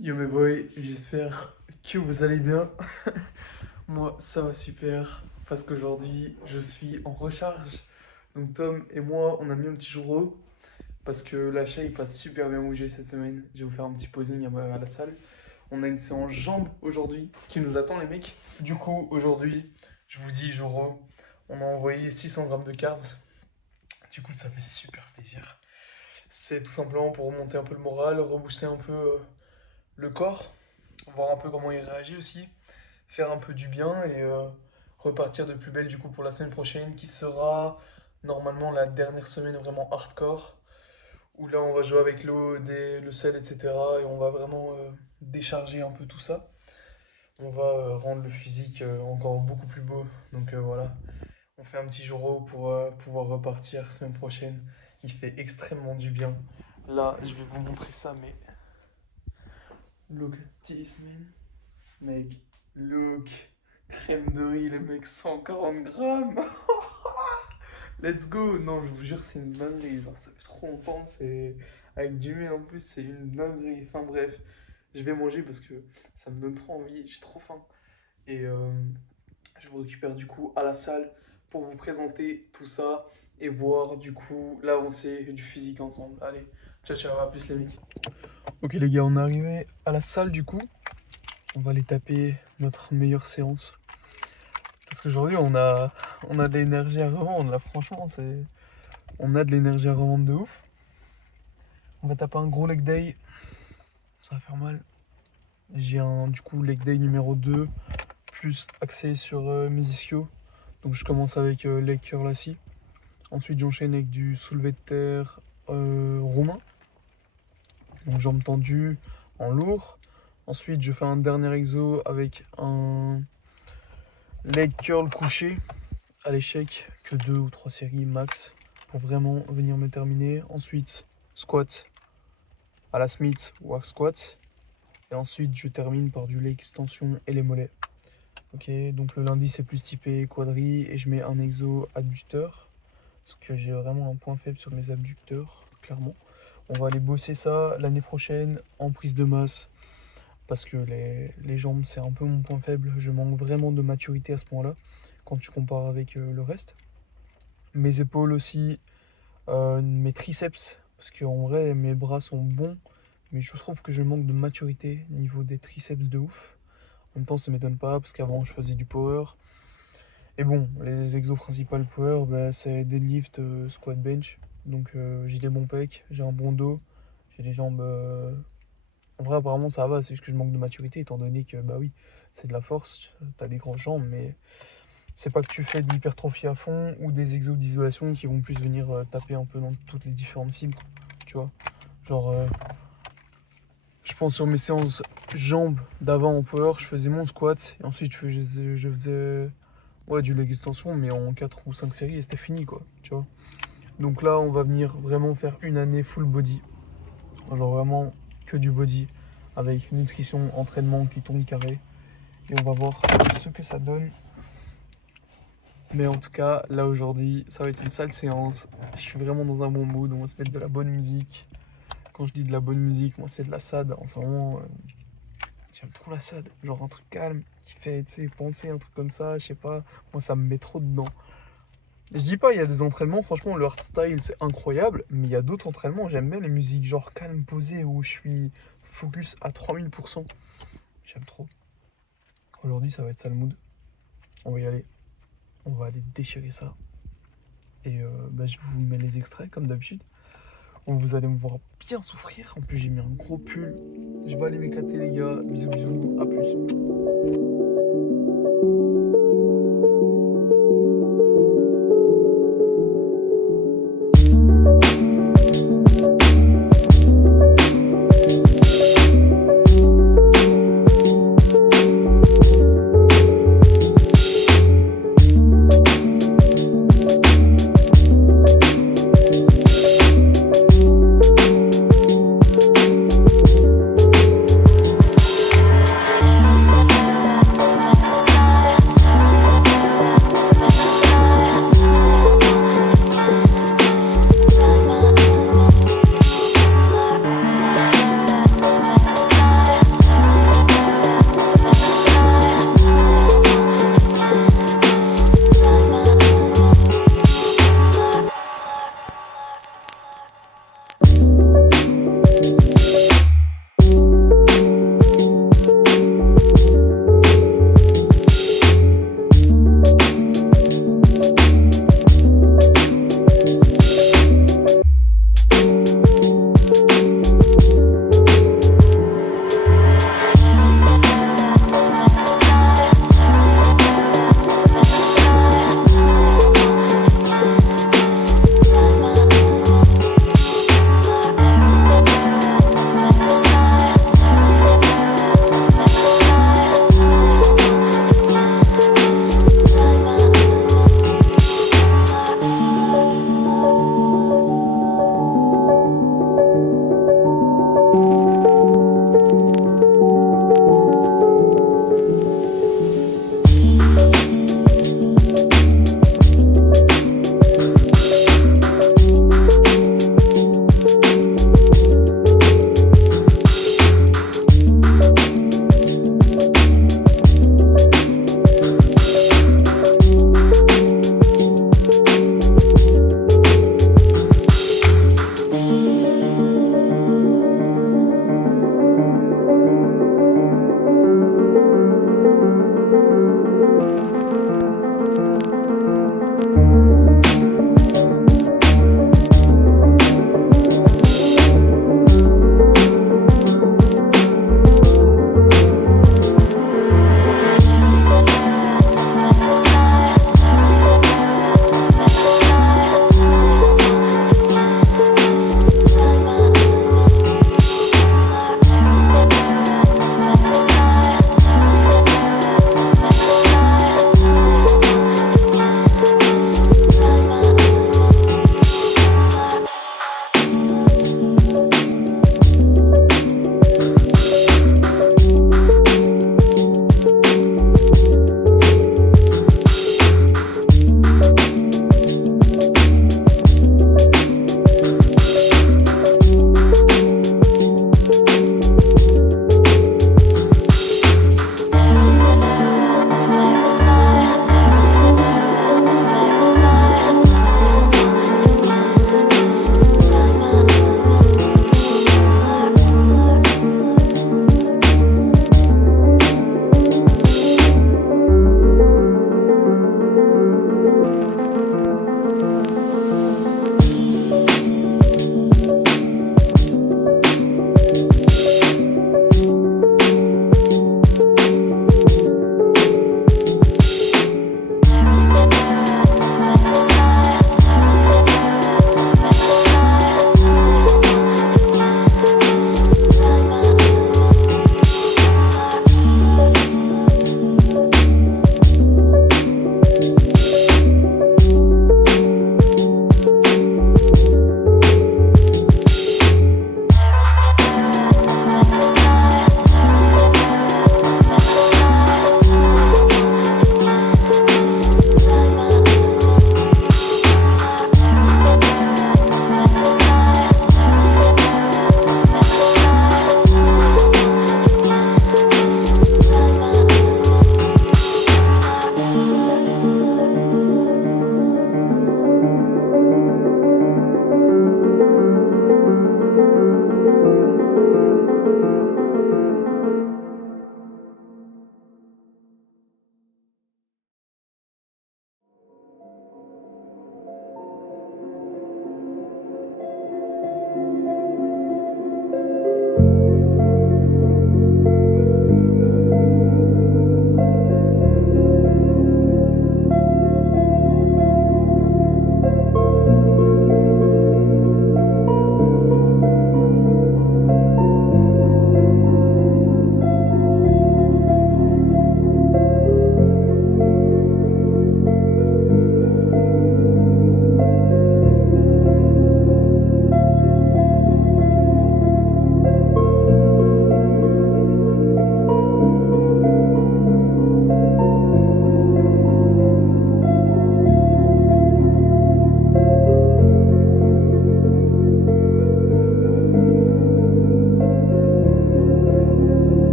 Yo mes boys, j'espère que vous allez bien. Moi ça va super parce qu'aujourd'hui je suis en recharge. Donc Tom et moi on a mis un petit jour au parce que l'achat il passe super bien bougé cette semaine. Je vais vous faire un petit posing à la salle. On a une séance jambes aujourd'hui qui nous attend les mecs. Du coup aujourd'hui je vous dis jour au, on a envoyé 600 grammes de carbs. Du coup ça fait super plaisir. C'est tout simplement pour remonter un peu le moral, rebooster un peu le corps, voir un peu comment il réagit aussi, faire un peu du bien et repartir de plus belle du coup pour la semaine prochaine qui sera normalement la dernière semaine vraiment hardcore où là on va jouer avec l'eau, le sel, etc. Et on va vraiment décharger un peu tout ça. On va rendre le physique encore beaucoup plus beau. Donc voilà, on fait un petit jour pour pouvoir repartir semaine prochaine. Il fait extrêmement du bien. Là, je vais vous montrer ça, mais look at this man. Mec, look, crème de riz, les mecs, 140 grammes. Let's go. Non, je vous jure, c'est une dinguerie. Genre, ça fait trop longtemps, c'est avec du miel en plus, c'est une dinguerie. Enfin bref, je vais manger parce que ça me donne trop envie, j'ai trop faim. Et je vous récupère du coup à la salle pour vous présenter tout ça et voir du coup l'avancée du physique ensemble. Allez, ciao ciao, à plus les mecs. Ok les gars, on est arrivé à la salle du coup. On va aller taper notre meilleure séance. Parce qu'aujourd'hui, on a de l'énergie à revendre. Là, franchement, on a de l'énergie à revendre de ouf. On va taper un gros leg day. Ça va faire mal. J'ai du coup, leg day numéro 2, plus axé sur mes ischios. Donc, je commence avec leg curl assis. Ensuite, j'enchaîne avec du soulevé de terre romain. Donc, jambes tendues en lourd. Ensuite, je fais un dernier exo avec un leg curl couché à l'échec, que 2 ou 3 séries max pour vraiment venir me terminer. Ensuite, squat à la Smith ou à squat. Et ensuite, je termine par du leg extension et les mollets. Ok, donc le lundi, c'est plus typé quadri et je mets un exo adducteur parce que j'ai vraiment un point faible sur mes abducteurs, clairement. On va aller bosser ça l'année prochaine en prise de masse parce que les jambes, c'est un peu mon point faible. Je manque vraiment de maturité à ce point-là quand tu compares avec le reste. Mes épaules aussi, mes triceps, parce qu'en vrai, mes bras sont bons, mais je trouve que je manque de maturité niveau des triceps de ouf. En même temps, ça m'étonne pas, parce qu'avant, je faisais du power. Et bon, les exos principaux power, bah, c'est deadlift, squat, bench. Donc j'ai des bons pecs, j'ai un bon dos, j'ai les jambes. En vrai, apparemment, ça va, c'est juste que je manque de maturité, étant donné que, bah oui, c'est de la force, t'as des grosses jambes, mais c'est pas que tu fais de l'hypertrophie à fond ou des exos d'isolation qui vont plus venir taper un peu dans toutes les différentes fibres, tu vois. Genre, je pense sur mes séances jambes d'avant en power, je faisais mon squat et ensuite je faisais ouais, du leg extension, mais en 4 ou 5 séries et c'était fini, quoi, tu vois. Donc là, on va venir vraiment faire une année full body. Genre vraiment que du body avec nutrition, entraînement qui tourne carré. Et on va voir ce que ça donne. Mais en tout cas, là aujourd'hui, ça va être une sale séance. Je suis vraiment dans un bon mood. On va se mettre de la bonne musique. Quand je dis de la bonne musique, moi c'est de la sad. En ce moment, j'aime trop la sad. Genre un truc calme qui fait, tu sais, penser, un truc comme ça. Je sais pas. Moi, ça me met trop dedans. Je dis pas, il y a des entraînements, franchement, le hardstyle c'est incroyable. Mais il y a d'autres entraînements, j'aime bien les musiques genre calme, posées, où je suis focus à 3000%. J'aime trop. Aujourd'hui, ça va être ça le mood. On va y aller. On va aller déchirer ça. Et bah, je vous mets les extraits comme d'habitude. Où vous allez me voir bien souffrir. En plus, j'ai mis un gros pull. Je vais aller m'éclater, les gars. Bisous, bisous. À plus.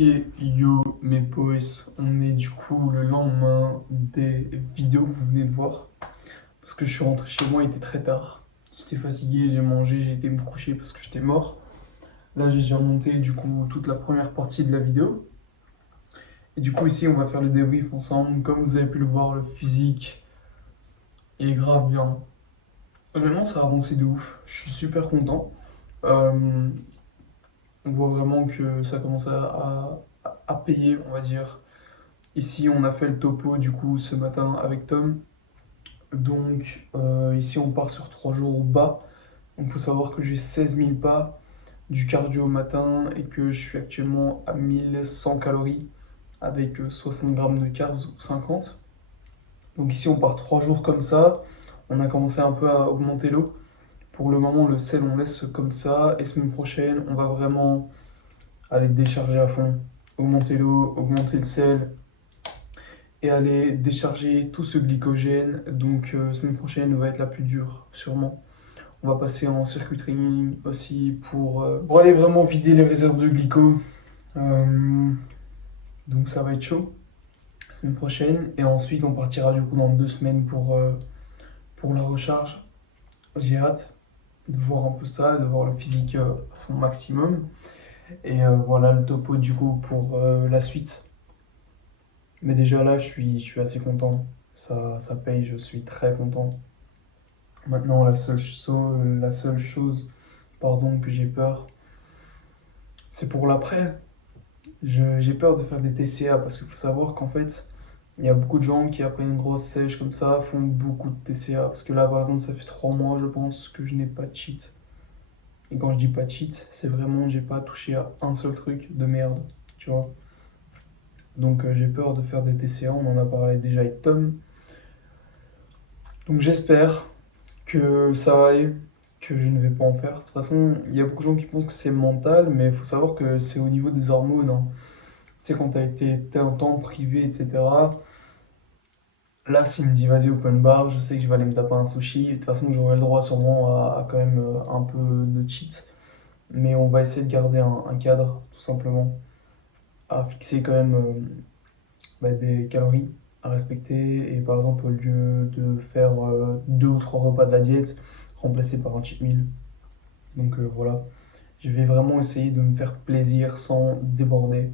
Yo mes boys, on est du coup le lendemain des vidéos que vous venez de voir. Parce que je suis rentré chez moi, il était très tard. J'étais fatigué, j'ai mangé, j'ai été me coucher parce que j'étais mort. Là j'ai déjà monté du coup toute la première partie de la vidéo. Et du coup ici on va faire le débrief ensemble. Comme vous avez pu le voir, le physique est grave bien. Honnêtement ça a avancé de ouf, je suis super content. On voit vraiment que ça commence à payer, on va dire. Ici, on a fait le topo du coup ce matin avec Tom. Donc ici, on part sur 3 jours au bas. Donc il faut savoir que j'ai 16 000 pas du cardio au matin et que je suis actuellement à 1100 calories avec 60 grammes de carbs ou 50. Donc ici, on part 3 jours comme ça. On a commencé un peu à augmenter l'eau. Pour le moment, le sel, on laisse comme ça. Et semaine prochaine, on va vraiment aller décharger à fond, augmenter l'eau, augmenter le sel et aller décharger tout ce glycogène. Donc semaine prochaine va être la plus dure sûrement. On va passer en circuit training aussi pour aller vraiment vider les réserves de glyco. Donc ça va être chaud la semaine prochaine. Et ensuite on partira du coup dans 2 semaines pour la recharge. J'ai hâte de voir un peu ça, de voir le physique à son maximum. Et voilà le topo du coup pour la suite. Mais déjà là, je suis assez content. Ça paye, je suis très content. Maintenant, la seule chose pardon, que j'ai peur, c'est pour l'après. J'ai peur de faire des TCA parce qu'il faut savoir qu'en fait, il y a beaucoup de gens qui, après une grosse sèche comme ça, font beaucoup de TCA. Parce que là, par exemple, ça fait 3 mois, je pense, que je n'ai pas de cheat. Et quand je dis pas de cheat, c'est vraiment, j'ai pas touché à un seul truc de merde, tu vois. Donc j'ai peur de faire des TCA, on en a parlé déjà avec Tom. Donc j'espère que ça va aller, que je ne vais pas en faire. De toute façon, il y a beaucoup de gens qui pensent que c'est mental, mais il faut savoir que c'est au niveau des hormones, hein. Tu sais, quand t'es un temps privé, etc. Là, s'il me dit vas-y open bar, je sais que je vais aller me taper un sushi. De toute façon, j'aurai le droit sûrement à quand même un peu de cheat. Mais on va essayer de garder un cadre, tout simplement. À fixer quand même des calories à respecter. Et par exemple, au lieu de faire 2 ou 3 repas de la diète, remplacer par un cheat meal. Donc voilà, je vais vraiment essayer de me faire plaisir sans déborder.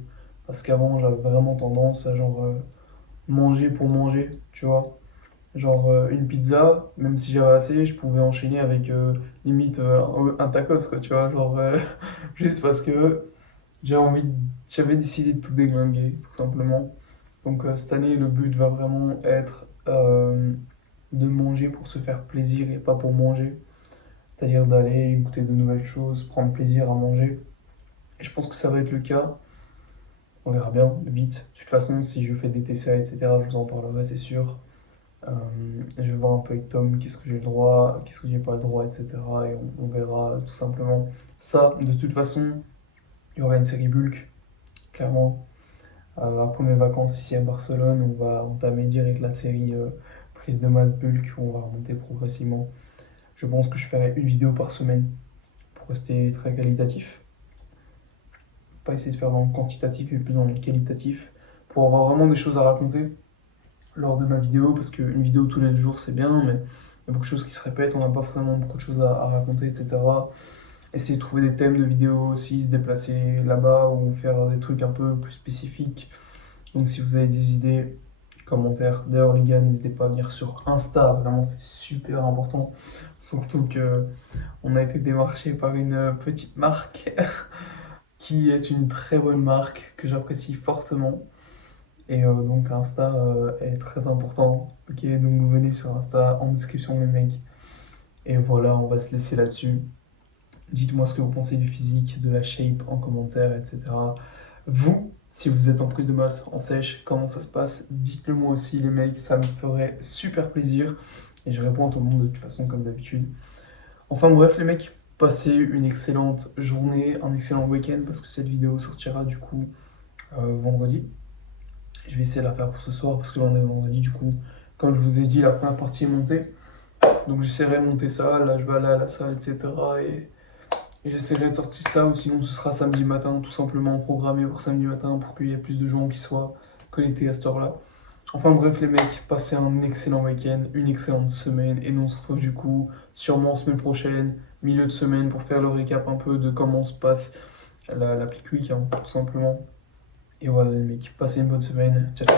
Parce qu'avant, j'avais vraiment tendance à genre manger pour manger, tu vois. Genre une pizza, même si j'avais assez, je pouvais enchaîner avec limite un tacos, quoi, tu vois. Genre juste parce que j'avais envie, j'avais décidé de tout déglinguer, tout simplement. Donc cette année, le but va vraiment être de manger pour se faire plaisir et pas pour manger. C'est-à-dire d'aller goûter de nouvelles choses, prendre plaisir à manger. Et je pense que ça va être le cas. On verra bien, vite. De toute façon, si je fais des TCA, etc., je vous en parlerai, c'est sûr. Je vais voir un peu avec Tom qu'est-ce que j'ai le droit, qu'est-ce que j'ai pas le droit, etc. Et on verra tout simplement. Ça, de toute façon, il y aura une série Bulk, clairement. Après mes vacances ici à Barcelone, on va entamer direct la série prise de masse Bulk où on va remonter progressivement. Je pense que je ferai une vidéo par semaine pour rester très qualitatif. Pas essayer de faire dans le quantitatif mais plus dans le qualitatif pour avoir vraiment des choses à raconter lors de ma vidéo parce qu'une vidéo tous les 2 jours c'est bien mais il y a beaucoup de choses qui se répètent, on n'a pas vraiment beaucoup de choses à raconter, etc. Essayer de trouver des thèmes de vidéos aussi, se déplacer là-bas ou faire des trucs un peu plus spécifiques. Donc si vous avez des idées, commentaires. D'ailleurs les gars, n'hésitez pas à venir sur Insta, vraiment c'est super important. Surtout que on a été démarché par une petite marque qui est une très bonne marque que j'apprécie fortement. Et donc Insta est très important. Ok, donc vous venez sur Insta en description les mecs. Et voilà, on va se laisser là-dessus. Dites-moi ce que vous pensez du physique, de la shape en commentaire, etc. Vous, si vous êtes en prise de masse, en sèche, comment ça se passe? Dites-le moi aussi les mecs, ça me ferait super plaisir. Et je réponds à tout le monde de toute façon comme d'habitude. Enfin bref les mecs, passez une excellente journée, un excellent week-end parce que cette vidéo sortira du coup vendredi. Je vais essayer de la faire pour ce soir parce que là on est vendredi du coup. Comme je vous ai dit, la première partie est montée. Donc j'essaierai de monter ça, là je vais aller à la salle, etc. Et Et j'essaierai de sortir ça, ou sinon ce sera samedi matin, tout simplement programmé pour samedi matin pour qu'il y ait plus de gens qui soient connectés à cette heure-là. Enfin bref les mecs, passez un excellent week-end, une excellente semaine, et nous on se retrouve du coup sûrement semaine prochaine, milieu de semaine, pour faire le récap un peu de comment se passe la Peak Week, hein, tout simplement. Et voilà les mecs, passez une bonne semaine, ciao ciao.